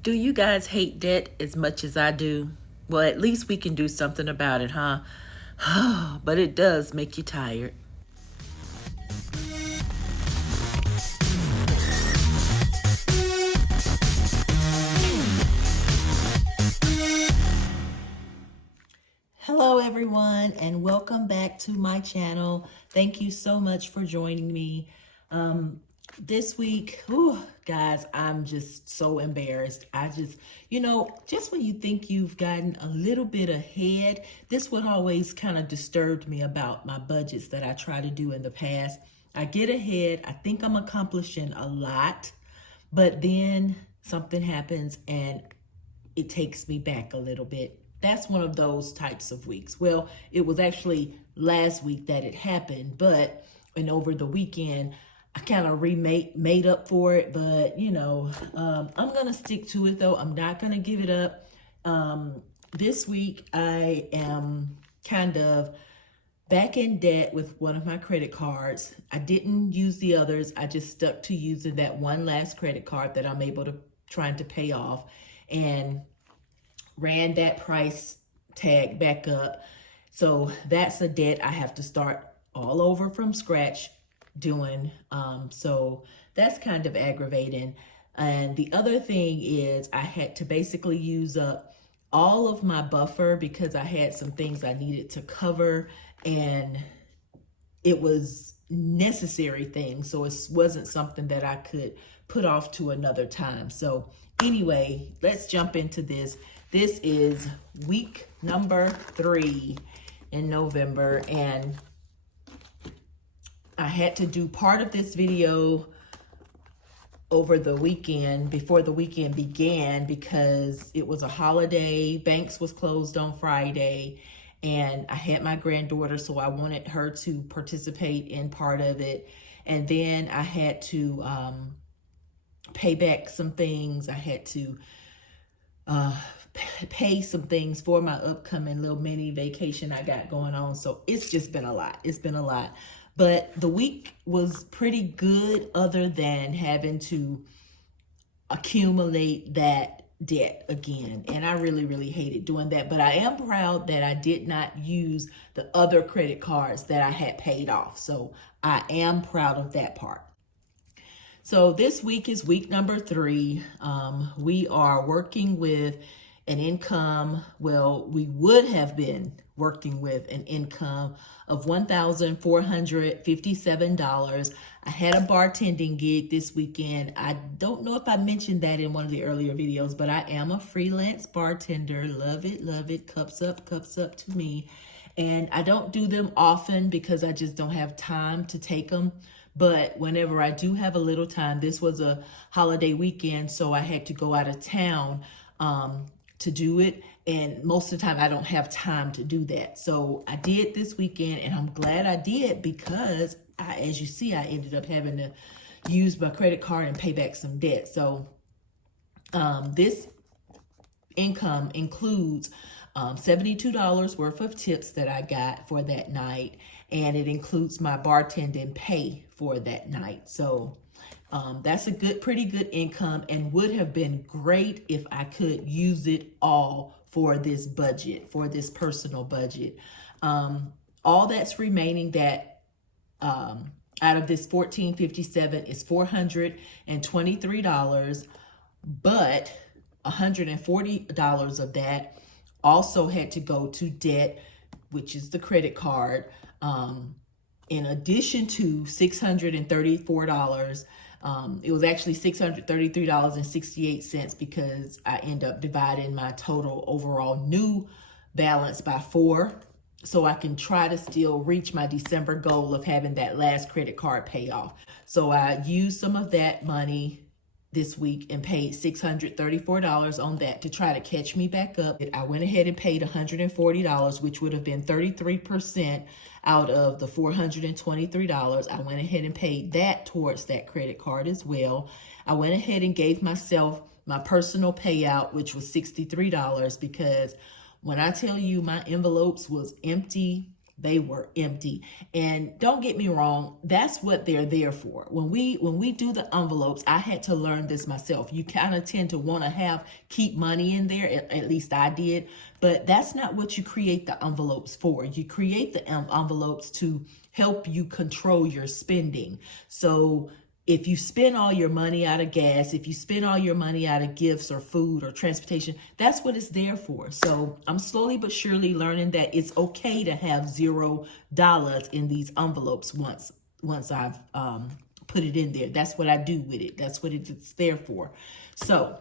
Do you guys hate debt as much as I do? Well, at least we can do something about it, huh? But it does make you tired. Hello, everyone, and welcome back to my channel. Thank you so much for joining me. This week, guys, I'm just so embarrassed. Just when you think you've gotten a little bit ahead, this would always kind of disturbed me about my budgets that I try to do in the past. I get ahead, I think I'm accomplishing a lot, but then something happens and it takes me back a little bit. That's one of those types of weeks. Well, it was actually last week that it happened, and over the weekend, I kind of made up for it, but I'm gonna stick to it though. I'm not gonna give it up. This week I am kind of back in debt with one of my credit cards. I didn't use the others. I just stuck to using that one last credit card that I'm able to trying to pay off, and ran that price tag back up. So that's a debt I have to start all over from scratch doing. So that's kind of aggravating. And the other thing is I had to basically use up all of my buffer because I had some things I needed to cover, and it was necessary things. So it wasn't something that I could put off to another time. So anyway, let's jump into this. This is week number 3 in November, and I had to do part of this video over the weekend, before the weekend began, because it was a holiday. Banks was closed on Friday, and I had my granddaughter, so I wanted her to participate in part of it. And then I had to pay back some things. I had to pay some things for my upcoming little mini vacation I got going on. So it's just been a lot. It's been a lot. But the week was pretty good, other than having to accumulate that debt again. And I really, really hated doing that. But I am proud that I did not use the other credit cards that I had paid off. So I am proud of that part. So this week is week number 3. We are working with an income, we would have been working with an income of $1,457. I had a bartending gig this weekend. I don't know if I mentioned that in one of the earlier videos, but I am a freelance bartender. Love it, love it. Cups up to me. And I don't do them often because I just don't have time to take them. But whenever I do have a little time, this was a holiday weekend, so I had to go out of town to do it. And most of the time I don't have time to do that. So I did this weekend, and I'm glad I did, because as you see, I ended up having to use my credit card and pay back some debt. So this income includes $72 worth of tips that I got for that night, and it includes my bartending pay for that night. So that's a pretty good income, and would have been great if I could use it all for this budget, for this personal budget. All that's remaining that out of this $1,457 is $423, but $140 of that also had to go to debt, which is the credit card, in addition to $634. It was actually $633.68 because I end up dividing my total overall new balance by 4, so I can try to still reach my December goal of having that last credit card pay off. So I used some of that money this week and paid $634 on that to try to catch me back up. I went ahead and paid $140, which would have been 33% out of the $423. I went ahead and paid that towards that credit card as well. I went ahead and gave myself my personal payout, which was $63, because when I tell you my envelopes was empty they were empty. And don't get me wrong, that's what they're there for. When we do the envelopes, I had to learn this myself. You kind of tend to want to keep money in there, at least I did, but that's not what you create the envelopes for. You create the envelopes to help you control your spending. So if you spend all your money out of gas, if you spend all your money out of gifts or food or transportation, that's what it's there for. So I'm slowly but surely learning that it's okay to have $0 in these envelopes once I've put it in there. That's what I do with it. That's what it's there for. So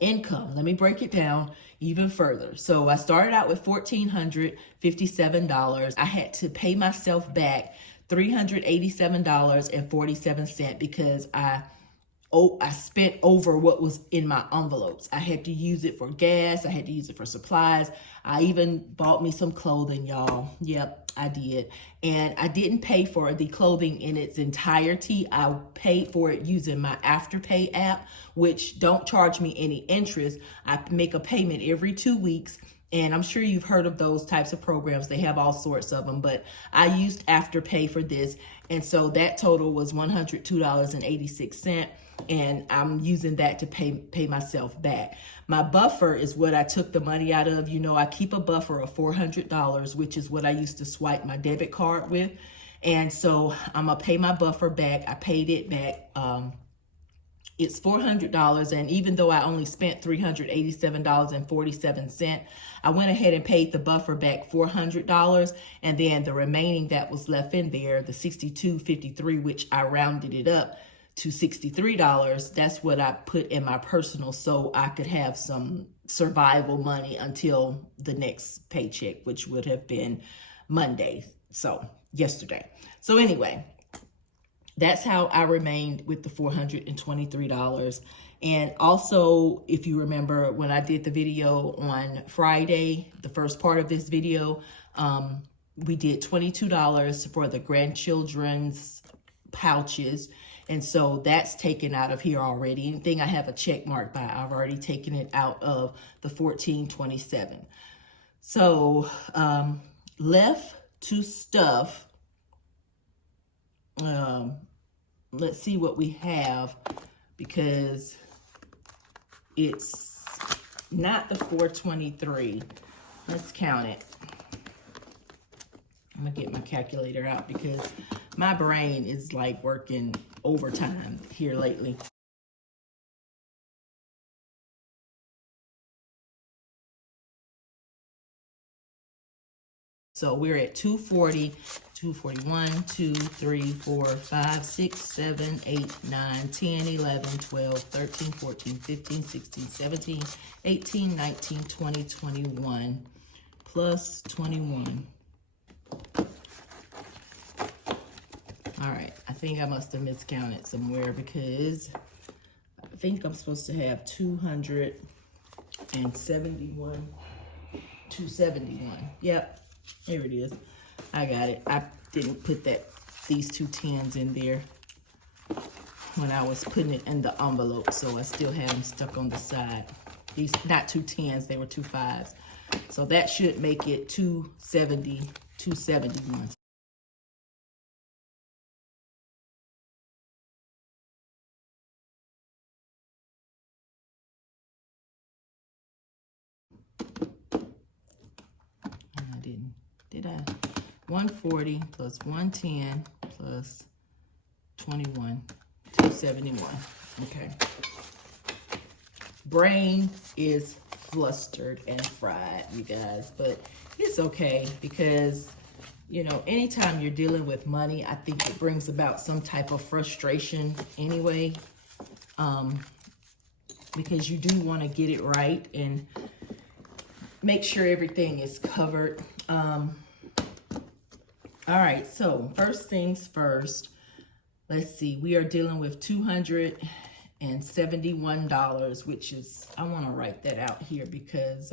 income, let me break it down even further. So I started out with $1,457. I had to pay myself back $387.47 because I spent over what was in my envelopes. I had to use it for gas. I had to use it for supplies. I even bought me some clothing, y'all. Yep, I did. And I didn't pay for the clothing in its entirety. I paid for it using my Afterpay app, which don't charge me any interest. I make a payment every 2 weeks. And I'm sure you've heard of those types of programs. They have all sorts of them, but I used Afterpay for this. And so that total was $102.86. And I'm using that to pay myself back. My buffer is what I took the money out of. You know, I keep a buffer of $400, which is what I used to swipe my debit card with. And so I'm gonna pay my buffer back. I paid it back. It's $400, and even though I only spent $387.47, I went ahead and paid the buffer back $400, and then the remaining that was left in there, the $62.53, which I rounded it up to $63, that's what I put in my personal so I could have some survival money until the next paycheck, which would have been Monday, so yesterday. So anyway, that's how I remained with the $423. And also, if you remember when I did the video on Friday, the first part of this video, we did $22 for the grandchildren's pouches. And so that's taken out of here already. Anything I have a check mark by, I've already taken it out of the $14.27. So left to stuff. Let's see what we have, because it's not the 423. Let's count it. I'm gonna get my calculator out because my brain is like working overtime here lately. So we're at 240, 241, 2, 3, 4, 5, 6, 7, 8, 9, 10, 11, 12, 13, 14, 15, 16, 17, 18, 19, 20, 21, plus 21. All right, I think I must have miscounted somewhere because I think I'm supposed to have 271, 271. Yep. Here it is. I got it. I didn't put these two tens in there when I was putting it in the envelope, so I still have them stuck on the side. These not two tens, they were two fives. So that should make it 270, 271. Did I? 140 plus 110 plus 21, 271. Okay. Brain is flustered and fried, you guys, but it's okay because, you know, anytime you're dealing with money, I think it brings about some type of frustration anyway, because you do want to get it right and make sure everything is covered. All right, so first things first, let's see, we are dealing with $271, which is, I want to write that out here because,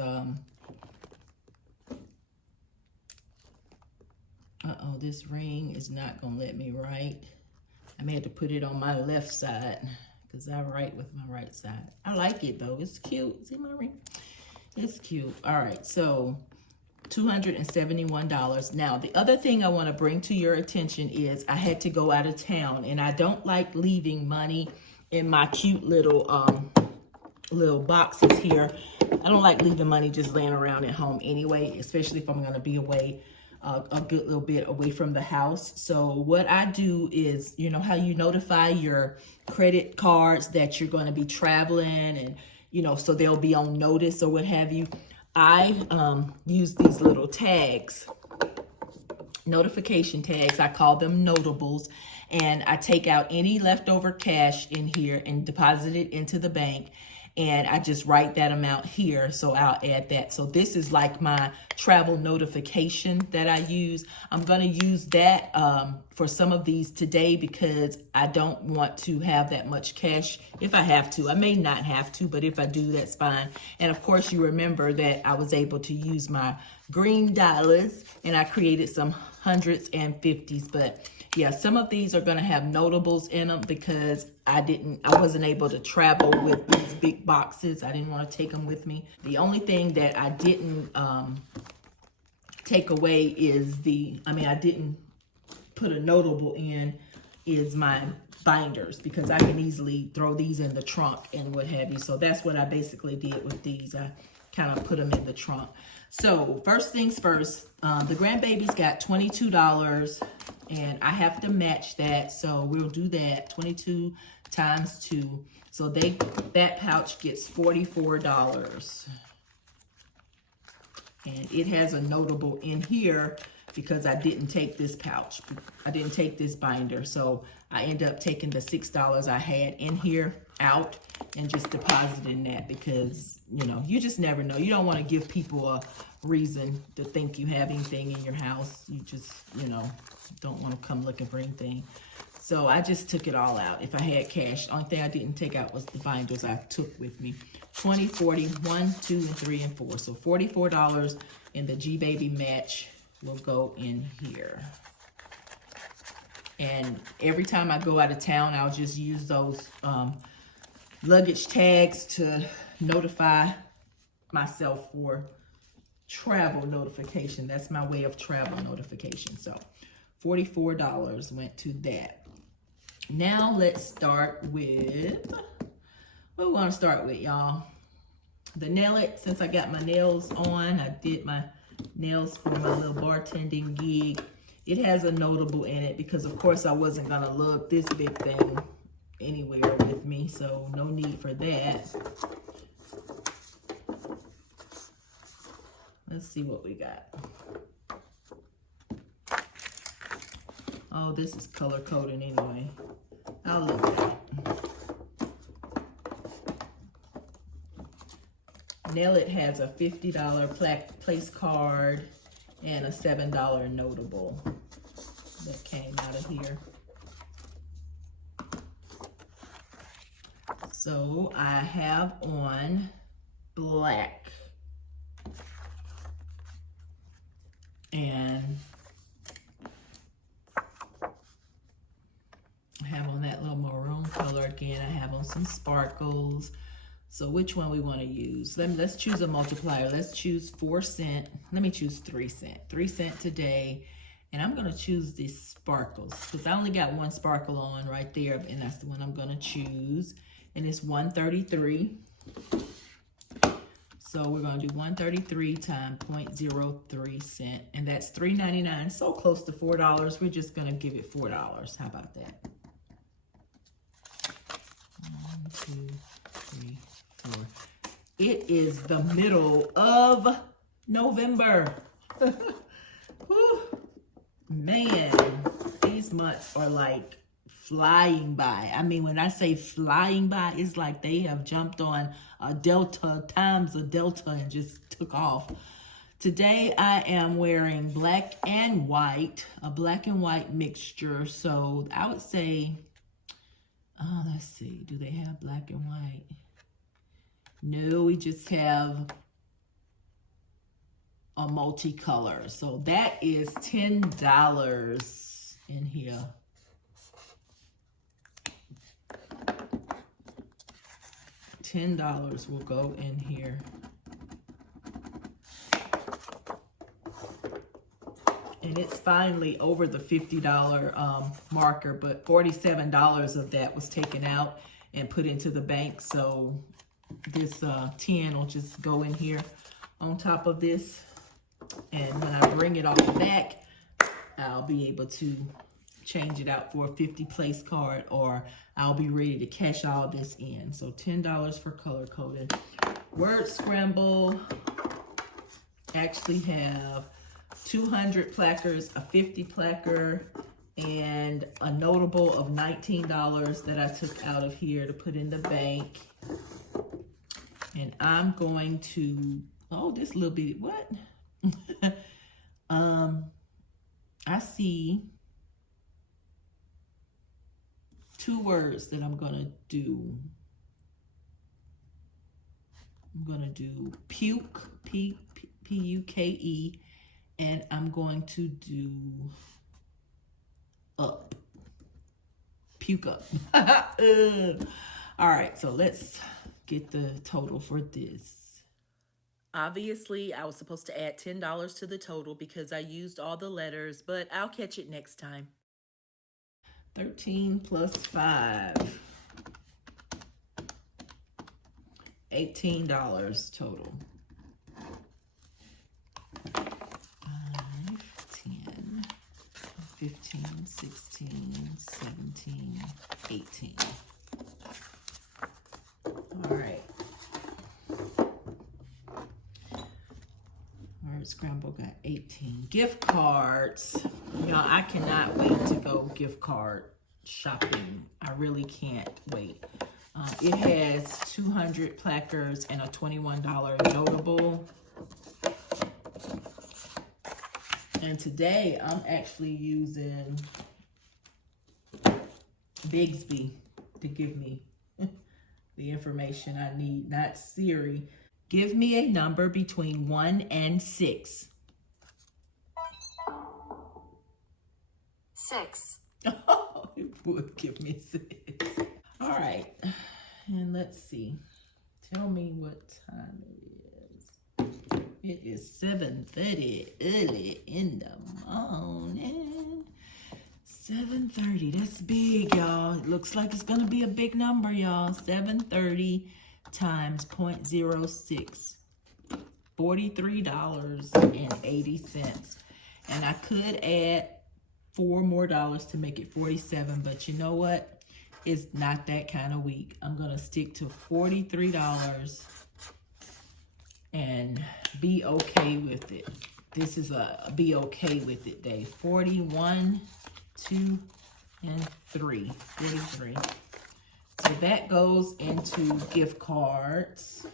this ring is not going to let me write. I may have to put it on my left side because I write with my right side. I like it though, it's cute. See my ring? It's cute. All right, so $271. Now, the other thing I want to bring to your attention is I had to go out of town, and I don't like leaving money in my cute little little boxes here. I don't like leaving money just laying around at home anyway, especially if I'm going to be away a good little bit away from the house. So what I do is, you know how you notify your credit cards that you're going to be traveling, and you know, so they'll be on notice or what have you. I use these little tags, notification tags. I call them notables, and I take out any leftover cash in here and deposit it into the bank, and I just write that amount here, so I'll add that. So this is like my travel notification that I use. I'm going to use that for some of these today because I don't want to have that much cash if I have to. I may not have to, but if I do, that's fine. And of course, you remember that I was able to use my green dollars, and I created some hundreds and fifties. But yeah, some of these are going to have notables in them because I wasn't able to travel with these big boxes. I didn't want to take them with me. The only thing that I didn't take away is I didn't put a notable in is my binders, because I can easily throw these in the trunk and what have you. So that's what I basically did with these. I kind of put them in the trunk. So first things first, the grandbabies got $22, and I have to match that. So we'll do that, 22 times 2. So that pouch gets $44. And it has a notable in here because I didn't take this pouch. I didn't take this binder. So I end up taking the $6 I had in here out and just depositing that because, you know, you just never know. You don't want to give people a reason to think you have anything in your house. You just, you know, don't want to come looking for anything. So I just took it all out. If I had cash, the only thing I didn't take out was the binders I took with me. 20, 40, 1, 2, and 3, and 4. So $44 in the G-Baby match will go in here. And every time I go out of town, I'll just use those luggage tags to notify myself for travel notification. That's my way of travel notification. So $44 went to that. Now let's start with, what we want to start with, y'all? The nail it. Since I got my nails on, I did my nails for my little bartending gig. It has a notable in it because, of course, I wasn't going to lug this big thing anywhere with me, so no need for that. Let's see what we got. Oh, this is color coded anyway. I'll look at it. Nail It has a $50 place card and a $7 notable that came out of here. So I have on black. And I have on that little maroon color again. I have on some sparkles. So which one we want to use? Let's choose a multiplier. Let's choose 4 cent. Let me choose 3 cent. 3 cent today. And I'm going to choose these sparkles because I only got one sparkle on right there. And that's the one I'm going to choose. And it's 133. So we're going to do 133 times 0.03 cent. And that's $3.99. So close to $4. We're just going to give it $4. How about that? 1, 2, 3, 4. It is the middle of November. Whew. Man, these months are like flying by. I mean, when I say flying by, it's like they have jumped on a delta times a delta and just took off. Today I am wearing black and white, a black and white mixture. So I would say, let's see, do they have black and white? No, we just have a multicolor. So that is $10 in here. $10 will go in here. and it's finally over the $50 marker, but $47 of that was taken out and put into the bank. So this 10 will just go in here on top of this. And when I bring it all back, I'll be able to change it out for a 50 place card, or I'll be ready to cash all this in. So $10 for color coding. Word Scramble actually have 200 plackers, a 50 placker, and a notable of $19 that I took out of here to put in the bank. And I'm going to, oh, this little bit, what? I see 2 words that I'm gonna do. I'm gonna do puke, P-U-K-E, and I'm going to do up, puke up. All right, so let's get the total for this. Obviously, I was supposed to add $10 to the total because I used all the letters, but I'll catch it next time. 13 plus 5. $18 total. 5, 10, 15, 16, 17, 18. All right. Word Scramble got 18. Gift cards. Y'all, I cannot wait to go gift card shopping. I really can't wait. It has 200 plackers and a $21 notable. And today I'm actually using Bigsby to give me the information I need, not Siri. Give me a number between 1 and 6. 6. Oh, it would give me 6. All right, and let's see. Tell me what time it is. It is 7:30 early in the morning. 7:30, that's big, y'all. It looks like it's gonna be a big number, y'all. 7:30 times 0.06, $43.80. And I could add $4 more to make it 47, but you know what? It's not that kind of week. I'm gonna stick to $43 and be okay with it. This is a be okay with it day. 41, 2, and 3. 43. So that goes into gift cards.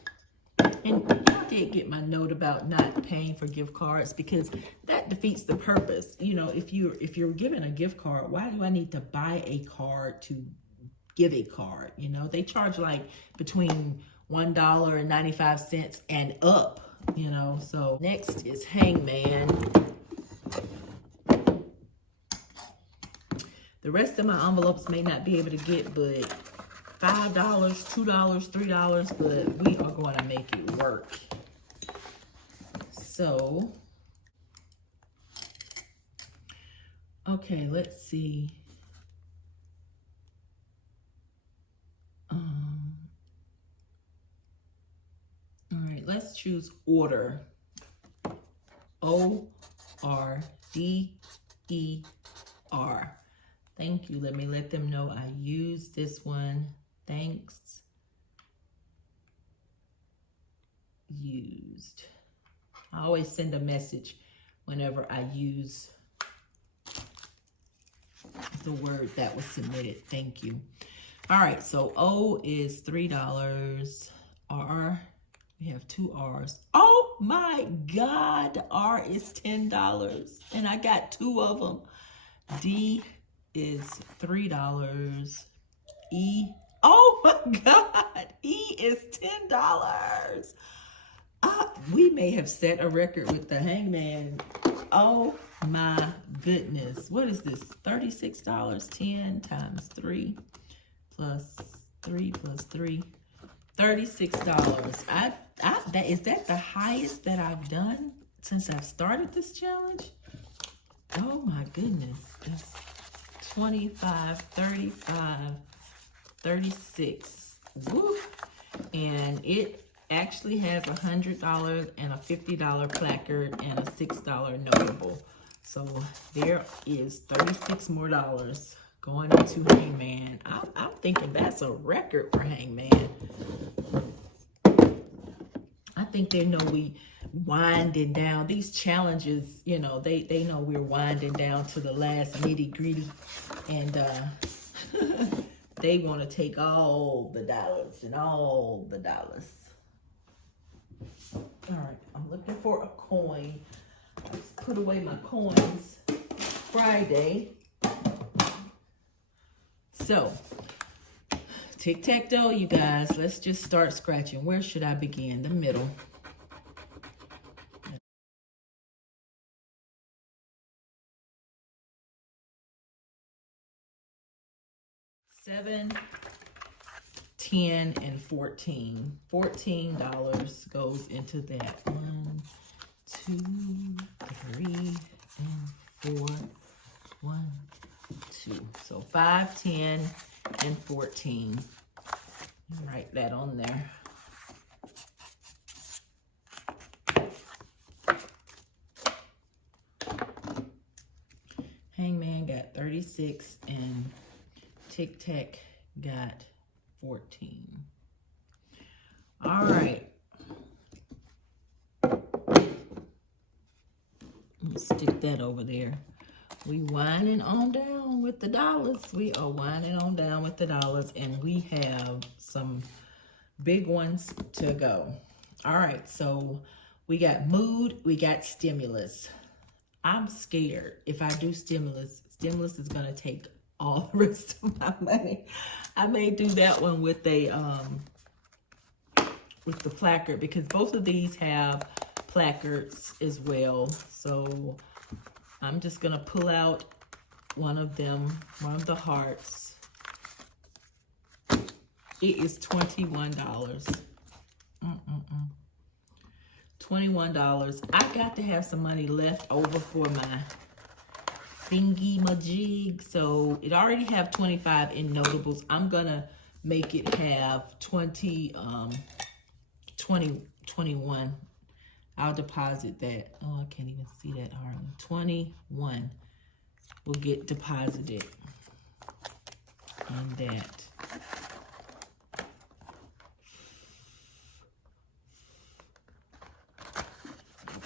And I did get my note about not paying for gift cards because that defeats the purpose. You know, if you're given a gift card, why do I need to buy a card to give a card? You know, they charge like between $1.95 and up, you know. So next is Hangman. The rest of my envelopes may not be able to get but $5, $2, $3, but we are going to make it work. So, okay, let's see. All right, let's choose order. O-R-D-E-R. Thank you. Let me let them know I used this one. Thanks. Used. I always send a message whenever I use the word that was submitted. Thank you. All right, so O is $3. R, we have 2 R's. Oh my God, R is $10, and I got 2 of them. D is $3. E, oh my God, E is $10. We may have set a record with the Hangman. Oh my goodness. What is this? $36. 10 times 3 plus 3 plus 3. $36. Is that the highest that I've done since I've started this challenge? Oh my goodness. It's 25, 35, 36. Woo! And it actually has $100 and a $50 placard and a $6 notable. So there is 36 more dollars going into Hangman. I'm thinking that's a record for Hangman. I think they know we winding down these challenges. You know, they know we're winding down to the last nitty gritty, and they want to take all the dollars and all the dollars. All right, I'm looking for a coin. I just put away my coins Friday. So, tic-tac-toe, you guys. Let's just start scratching. Where should I begin? The middle. $7, $10, and $14. $14 goes into that. 1, 2, 3, and 4. 1, 2. So 5, 10, and 14. Write that on there. Hangman got 36 and Tic Tac got 14. All right. Let's stick that over there. We winding on down with the dollars. We are winding on down with the dollars, and we have some big ones to go. All right, so we got mood, we got stimulus. I'm scared if I do stimulus is gonna take all the rest of my money. I may do that one with the placard, because both of these have placards as well. So I'm just gonna pull out one of them, one of the hearts. It is $21. $21. I got to have some money left over for my thingy-majig. So it already have 25 in notables. I'm gonna make it have 21. I'll deposit that. Oh, I can't even see that hardly. 21 will get deposited in that.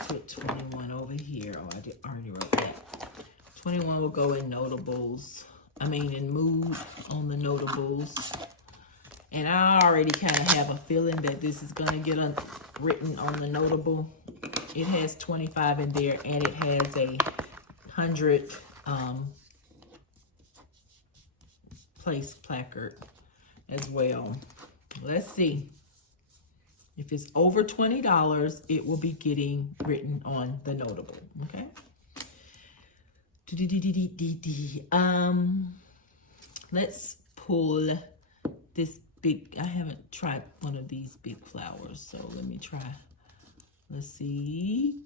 Put 21 over here. Oh, I did already wrote that. 21 will go in notables. I mean, in mood on the notables. And I already kind of have a feeling that this is going to get written on the notable. It has 25 in there, and it has a 100 place placard as well. Let's see. If it's over $20, it will be getting written on the notable, okay? Let's pull this big, I haven't tried one of these big flowers, so let me try. Let's see.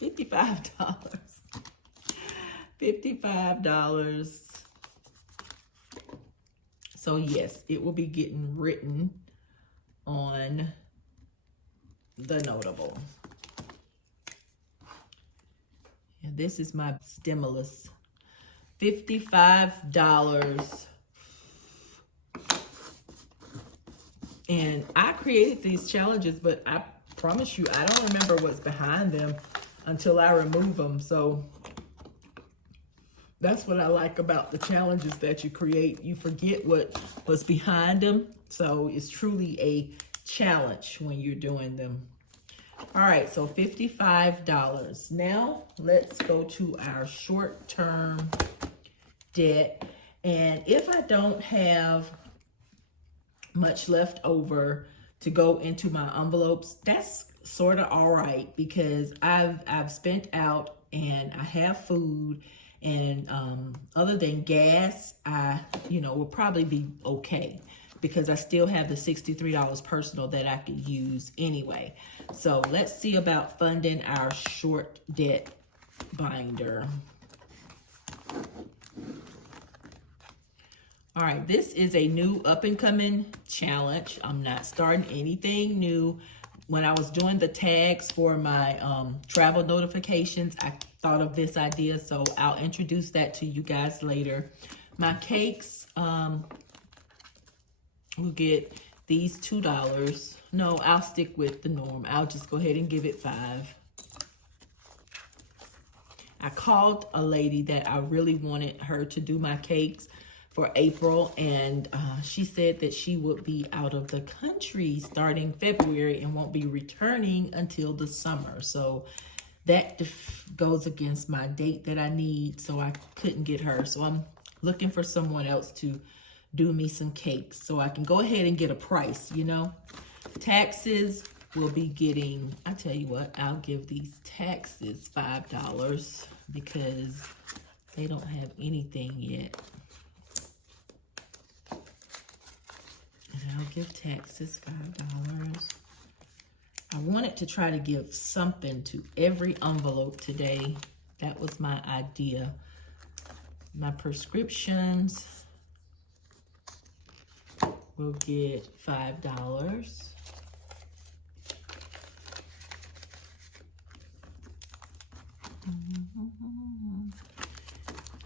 $55. $55. So yes, it will be getting written on the notable. And this is my stimulus. $55. And I created these challenges, but I promise you, I don't remember what's behind them until I remove them. So that's what I like about the challenges that you create. You forget what was behind them. So it's truly a challenge when you're doing them. All right, so $55. Now let's go to our short-term debt. And if I don't have much left over to go into my envelopes, that's sort of all right, because I've spent out and I have food, and other than gas, I will probably be okay. because I still have the $63 personal that I could use anyway. So let's see about funding our short debt binder. All right, this is a new up and coming challenge. I'm not starting anything new. When I was doing the tags for my travel notifications, I thought of this idea, so I'll introduce that to you guys later. My cakes, we'll get these $2. No, I'll stick with the norm. I'll just go ahead and give it $5. I called a lady that I really wanted her to do my cakes for April, and she said that she would be out of the country starting February and won't be returning until the summer. So that goes against my date that I need, so I couldn't get her. So I'm looking for someone else to do me some cakes so I can go ahead and get a price, you know. Taxes will be getting, I tell you what, I'll give these taxes $5 because they don't have anything yet. And I'll give taxes $5. I wanted to try to give something to every envelope today. That was my idea. My prescriptions will get $5.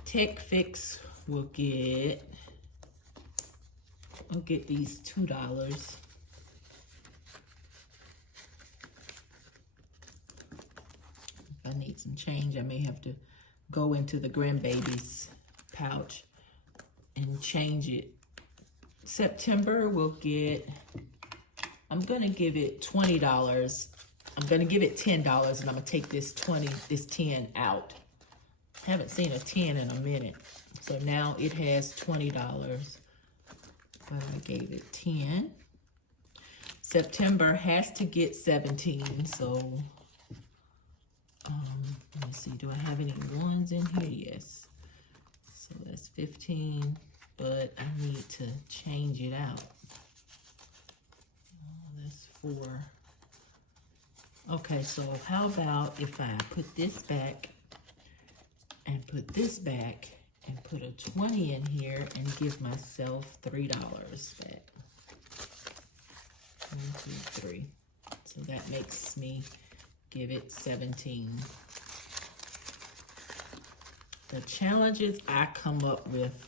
Tech Fix will get, I'll get these $2. If I need some change, I may have to go into the grandbaby's pouch and change it. September will get, I'm gonna give it $20. I'm gonna give it $10 and I'm gonna take this 10 out. Haven't seen a 10 in a minute. So now it has $20. But I gave it 10. September has to get 17. So let me see, do I have any ones in here? Yes. So that's 15, but I need to change it out. Oh, that's 4. Okay, so how about if I put this back and put this back and put a 20 in here and give myself $3 back. 1, 2, 3. So that makes me give it 17. The challenges I come up with,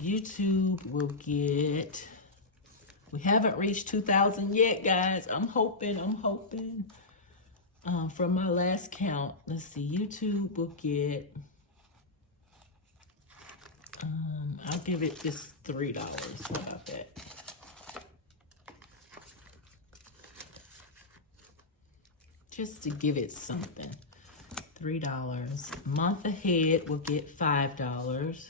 YouTube will get, we haven't reached 2,000 yet, guys. I'm hoping. From my last count, let's see, YouTube will get, I'll give it just $3. How about that? Just to give it something. $3. Month Ahead will get $5.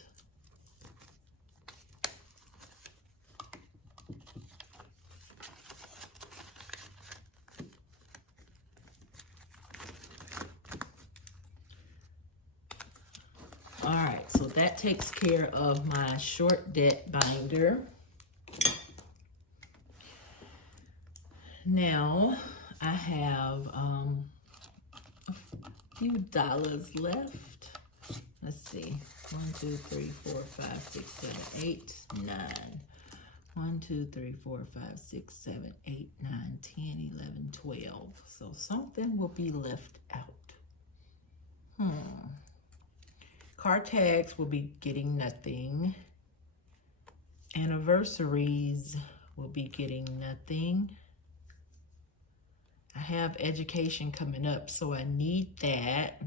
All right, so that takes care of my short debt binder. Now I have a few dollars left. Let's see. 1, 2, 3, 4, 5, 6, 7, 8, 9. 1, 2, 3, 4, 5, 6, 7, 8, 9, 10, 11, 12. So something will be left out. Car tags will be getting nothing. Anniversaries will be getting nothing. I have education coming up, so I need that.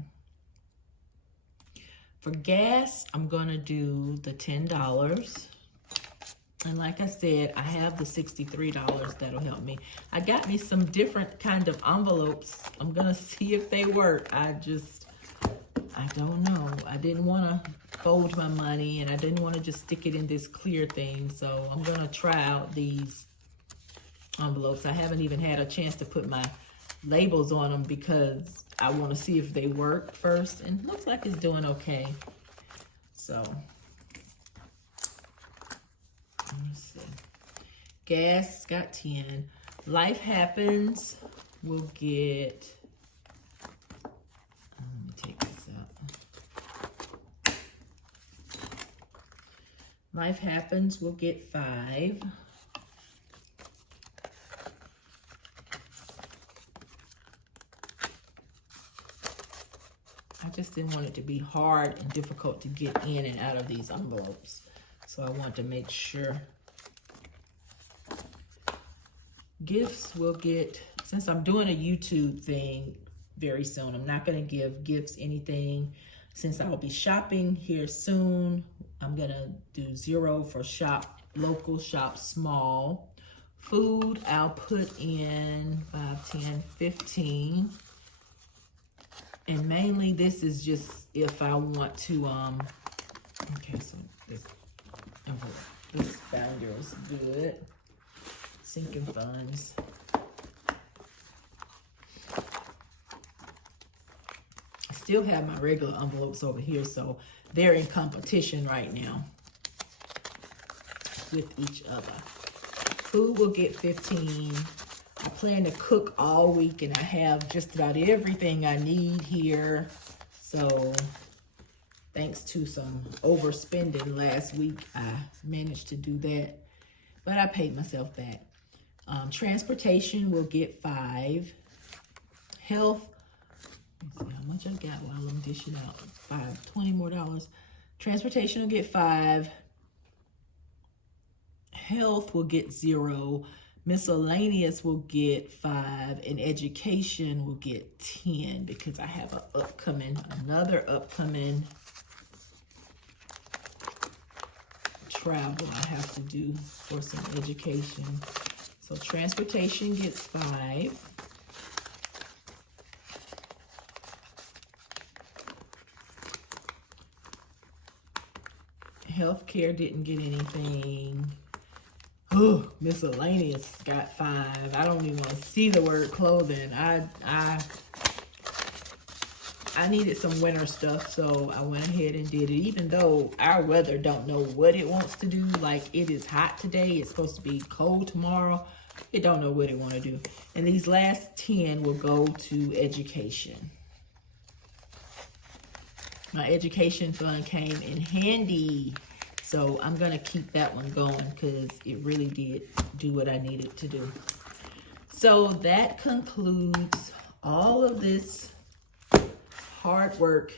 For gas, I'm gonna do the $10. And like I said, I have the $63 that'll help me. I got me some different kind of envelopes. I'm gonna see if they work. I don't know. I didn't wanna fold my money and I didn't wanna just stick it in this clear thing. So I'm gonna try out these envelopes. I haven't even had a chance to put my labels on them because I want to see if they work first, and it looks like it's doing okay. So Let's see. Gas got 10. Life Happens will get, let me take this out. Life Happens will get 5. I just didn't want it to be hard and difficult to get in and out of these envelopes. So I want to make sure. Gifts will get, since I'm doing a YouTube thing very soon, I'm not going to give gifts anything. Since I'll be shopping here soon, I'm going to do 0 for shop local, shop small. Food, I'll put in 5, 10, 15. And mainly this is just if I want to, okay, so this binder is good. Sinking funds. I still have my regular envelopes over here, so they're in competition right now with each other. Food will get 15. I plan to cook all week, and I have just about everything I need here. So thanks to some overspending last week, I managed to do that, but I paid myself back. Transportation will get 5. Health, let's see how much I got while I'm dishing out. $20 more. Transportation will get 5. Health will get 0. Miscellaneous will get 5, and education will get 10 because I have another upcoming travel I have to do for some education. So transportation gets 5. Healthcare didn't get anything. Oh, miscellaneous got 5. I don't even want to see the word clothing. I needed some winter stuff, so I went ahead and did it. Even though our weather don't know what it wants to do. Like, it is hot today. It's supposed to be cold tomorrow. It don't know what it want to do. And these last 10 will go to education. My education fund came in handy. So I'm going to keep that one going because it really did do what I needed to do. So that concludes all of this hard work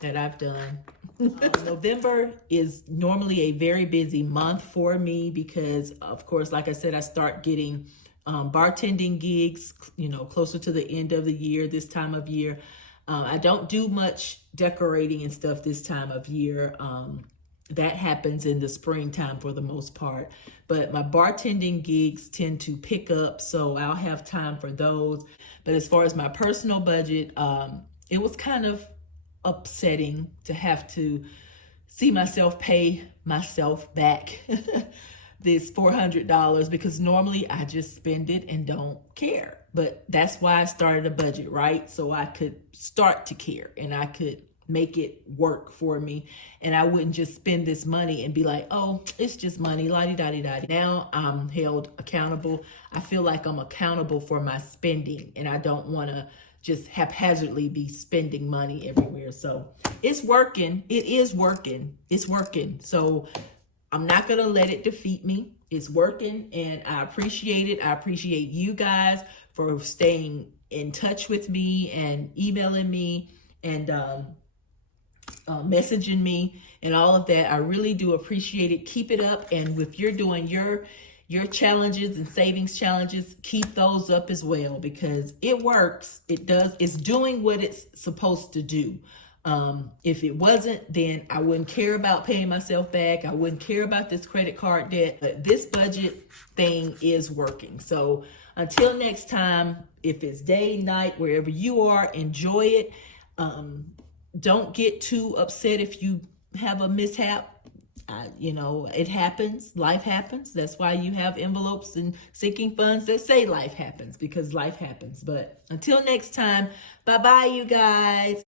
that I've done. November is normally a very busy month for me because, of course, like I said, I start getting bartending gigs, closer to the end of the year, this time of year. I don't do much decorating and stuff this time of year. That happens in the springtime for the most part. But my bartending gigs tend to pick up, so I'll have time for those. But as far as my personal budget, it was kind of upsetting to have to see myself pay myself back this $400 because normally I just spend it and don't care. But that's why I started a budget, right? So I could start to care and I could make it work for me. And I wouldn't just spend this money and be like, oh, it's just money, la-di-da-di-da. Now I'm held accountable. I feel like I'm accountable for my spending and I don't want to just haphazardly be spending money everywhere. So it's working. It is working. It's working. So I'm not going to let it defeat me. It's working and I appreciate it. I appreciate you guys for staying in touch with me and emailing me and messaging me and all of that. I really do appreciate it. Keep it up. And if you're doing your challenges and savings challenges, keep those up as well because it works. It does. It's doing what it's supposed to do. If it wasn't, then I wouldn't care about paying myself back. I wouldn't care about this credit card debt, but this budget thing is working. So until next time, if it's day, night, wherever you are, enjoy it. Don't get too upset if you have a mishap. It happens. Life happens. That's why you have envelopes and sinking funds that say life happens, because life happens. But until next time, bye-bye, you guys.